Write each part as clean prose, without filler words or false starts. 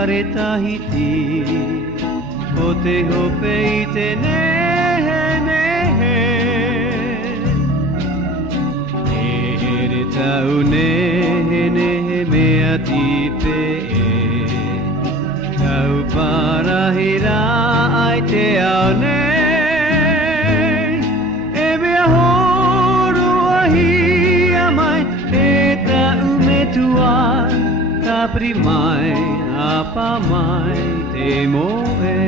are tahiti o te hope I te nehe nehe e re tau nehe nehe mea tipe tau parahira ai te ao nei e mea horu ahia mai e tau me tua Tapri mai, apa mai, te moe.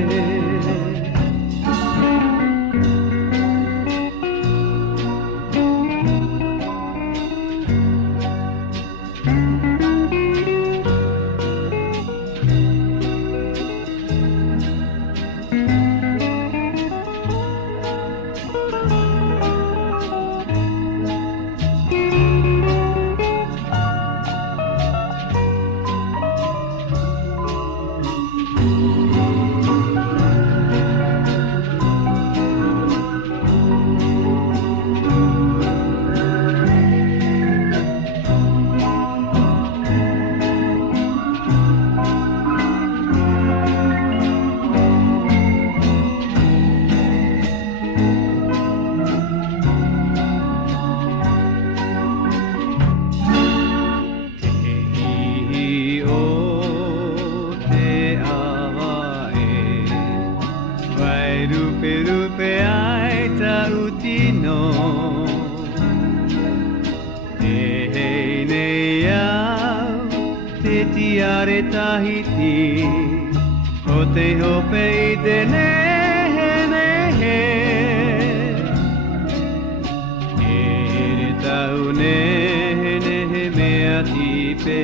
Rupe rupe ai tautino Te hei nei au te tiare tahiti O te hope I te nehe nehe E re tau nehe nehe mea tipe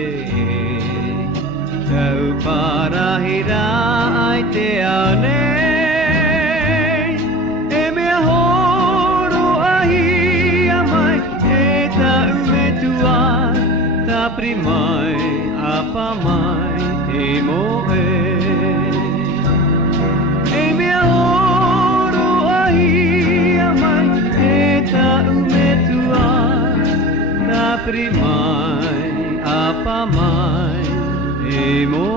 Tau parahira ai te ao nei Tapri mai, apa mai, te moe E mea horo ahia mai, e tau me tua Tapri mai, apa mai, te moe